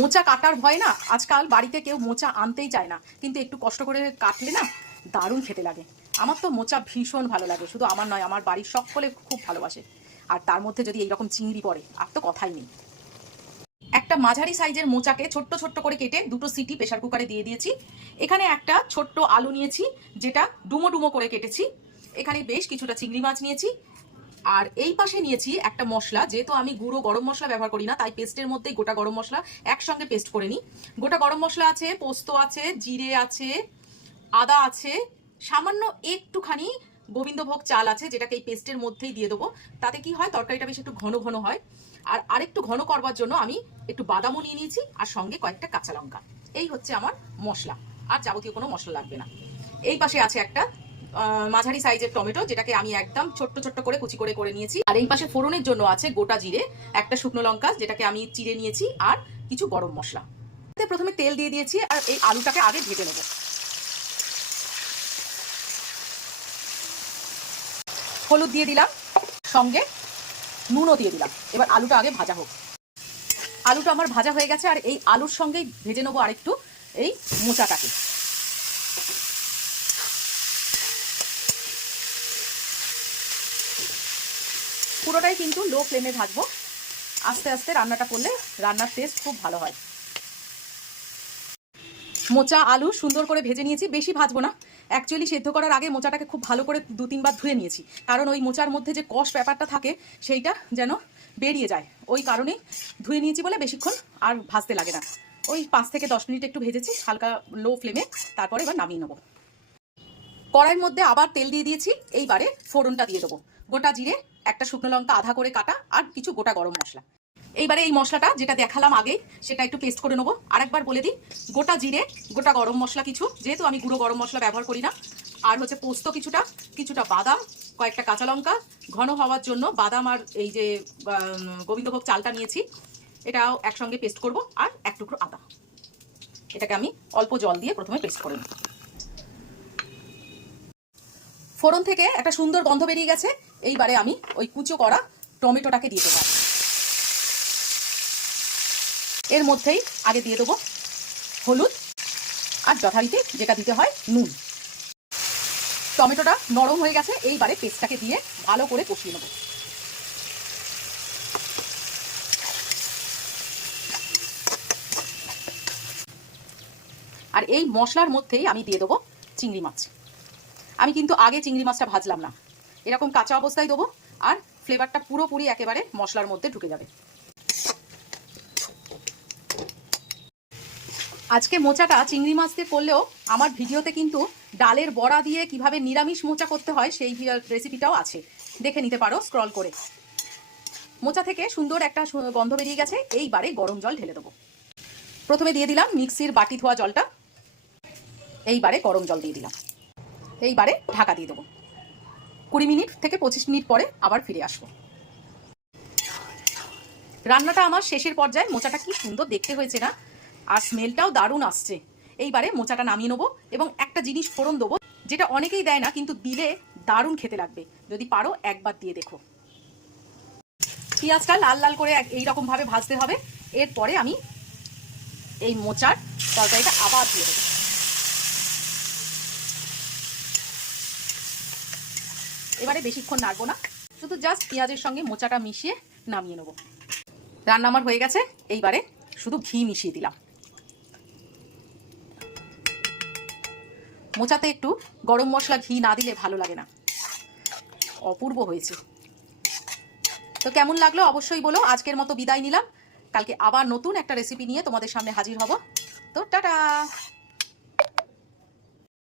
মোচা কাটার ভয় না আজকাল বাড়িতে কেউ মোচা আনতেই চায় না, কিন্তু একটু কষ্ট করে কাটলে না দারুণ খেতে লাগে। আমার তো মোচা ভীষণ ভালো লাগে, শুধু আমার নয়, আমার বাড়ির সকলে খুব ভালোবাসে। আর তার মধ্যে যদি এইরকম চিংড়ি পড়ে আর তো কথাই নেই। একটা মাঝারি সাইজের মোচাকে ছোট্ট ছোট্ট করে কেটে 2টো সিটি প্রেসার কুকারে দিয়ে দিয়েছি। এখানে একটা ছোট্ট আলু নিয়েছি, যেটা ডুমো ডুমো করে কেটেছি। এখানে বেশ কিছুটা চিংড়ি মাছ নিয়েছি। আর এই পাশে নিয়েছি একটা মশলা, যেহেতু আমি গুঁড়ো গরম মশলা ব্যবহার করি না, তাই পেস্টের মধ্যেই গোটা গরম মশলা একসঙ্গে পেস্ট করে নিই। গোটা গরম মশলা আছে, পোস্ত আছে, জিরে আছে, আদা আছে, সামান্য একটুখানি গোবিন্দভোগ চাল আছে, যেটাকে এই পেস্টের মধ্যেই দিয়ে দেবো। তাতে কি হয়, তরকারিটা বেশ একটু ঘন ঘন হয়। আর আরেকটু ঘন করবার জন্য আমি একটু বাদামও নিয়ে নিয়েছি, আর সঙ্গে কয়েকটা কাঁচা লঙ্কা। এই হচ্ছে আমার মশলা, আর যাবতীয় কোনো মশলা লাগবে না। এই পাশে আছে একটা মাঝারি সাইজের টমেটো, যেটাকে আমি একদম ছোট্ট ছোট্ট করে কুচি করে করে নিয়েছি। আর এই পাশে ফোড়নের জন্য আছে গোটা জিরে, একটা শুকনো লঙ্কা যেটাকে আমি চিড়ে নিয়েছি, আর কিছু গরম মশলা। প্রথমে তেল দিয়ে দিয়েছি, আর এই আলুটাকে আগে ভেজে নেব। হলুদ দিয়ে দিলাম, সঙ্গে নুনও দিয়ে দিলাম। এবার আলুটা আগে ভাজা হোক। আলুটা আমার ভাজা হয়ে গেছে, আর এই আলুর সঙ্গেই ভেজে নেবো আরেকটু এই মোচাটাকে। পুরোটাই কিন্তু লো ফ্লেমে ভাজবো। আস্তে আস্তে রান্নাটা করলে রান্নার টেস্ট খুব ভালো হয়। মোচা আলু সুন্দর করে ভেজে নিয়েছি, বেশি ভাজবো না। অ্যাকচুয়ালি সেদ্ধ করার আগে মোচাটাকে খুব ভালো করে 2-3 বার ধুয়ে নিয়েছি, কারণ ওই মোচার মধ্যে যে কষ ব্যাপারটা থাকে সেইটা যেন বেরিয়ে যায়, ওই কারণেই ধুয়ে নিয়েছি বলে বেশিক্ষণ আর ভাজতে লাগে না। ওই 5 থেকে 10 মিনিট একটু ভেজেছি হালকা লো ফ্লেমে, তারপরে এবার নামিয়ে নেবো। কড়াইয়ের মধ্যে আবার তেল দিয়ে দিয়েছি। এইবারে ফোড়নটা দিয়ে দেবো। গোটা জিরে, একটা শুকনো লঙ্কা আধা করে কাটা, আর কিছু গোটা গরম মশলা। এইবারে এই মশলাটা যেটা দেখালাম আগে, সেটা একটু পেস্ট করে নেবো। আরেকবার বলে দিই, গোটা জিরে, গোটা গরম মশলা কিছু, যেহেতু আমি গুঁড়ো গরম মশলা ব্যবহার করি না, আর হচ্ছে পোস্ত কিছুটা, কিছুটা বাদাম, কয়েকটা কাঁচা লঙ্কা, ঘন হওয়ার জন্য বাদাম আর এই যে গোবিন্দভোগ চালটা নিয়েছি, এটাও একসঙ্গে পেস্ট করব, আর এক টুকরো আদা। এটাকে আমি অল্প জল দিয়ে প্রথমে পেস্ট করে নেব। ফোড়ন থেকে একটা সুন্দর গন্ধ বেরিয়ে গেছে। এইবারে আমি ওই কুচো করা টমেটোটাকে দিয়ে দেবো। এর মধ্যেই আগে দিয়ে দেবো হলুদ, আর যথারীতি যেটা দিতে হয় নুন। টমেটোটা নরম হয়ে গেছে, এইবারে পেস্টটাকে দিয়ে ভালো করে কষিয়ে নেব। আর এই মশলার মধ্যেই আমি দিয়ে দেবো চিংড়ি মাছ। আমি কিন্তু আগে চিংড়ি মাছটা ভাজলাম না, এরকম কাঁচা অবস্থায় দেবো, আর ফ্লেভারটা পুরোপুরি একেবারে মশলার মধ্যে ঢুকে যাবে। আজকে মোচাটা চিংড়ি মাছ দিয়ে করলেও আমার ভিডিওতে কিন্তু ডালের বড়া দিয়ে কিভাবে নিরামিষ মোচা করতে হয় সেই রেসিপিটাও আছে, দেখে নিতে পারো স্ক্রল করে। মোচা থেকে সুন্দর একটা গন্ধ বেরিয়ে গেছে, এইবারে গরম জল ঢেলে দেবো। প্রথমে দিয়ে দিলাম মিক্সির বাটি ধোয়া জলটা, এইবারে গরম জল দিয়ে দিলাম। এইবারে ঢাকা দিয়ে দেবো। 20 মিনিট থেকে 25 মিনিট পরে আবার ফিরে আসবো। রান্নাটা আমার শেষের পর্যায়ে। মোচাটা কি সুন্দর দেখতে হয়েছে না, আর স্মেলটাও দারুণ আসছে। এইবারে মোচাটা নামিয়ে নেবো, এবং একটা জিনিস ফোড়ন দেবো, যেটা অনেকেই দেয় না, কিন্তু দিলে দারুণ খেতে লাগবে। যদি পারো একবার দিয়ে দেখো। পেঁয়াজটা লাল লাল করে এইরকম ভাবে ভাজতে হবে। এরপরে আমি এই মোচার তরকারিটা আবার দিয়ে দেবো। এবারে বেশিক্ষণ নাড়বো না, শুধু জাস্ট পেঁয়াজের সঙ্গে মোচাটা মিশিয়ে নামিয়ে নেবো। রান্না আমার হয়ে গেছে, এইবারে শুধু ঘি মিশিয়ে দিলাম। মোচাতে একটু গরম মশলা ঘি না দিলে ভালো লাগে না। অপূর্ব হয়েছে। তো কেমন লাগলো অবশ্যই বলো। আজকের মতো বিদায় নিলাম, কালকে আবার নতুন একটা রেসিপি নিয়ে তোমাদের সামনে হাজির হব। তো টাটা।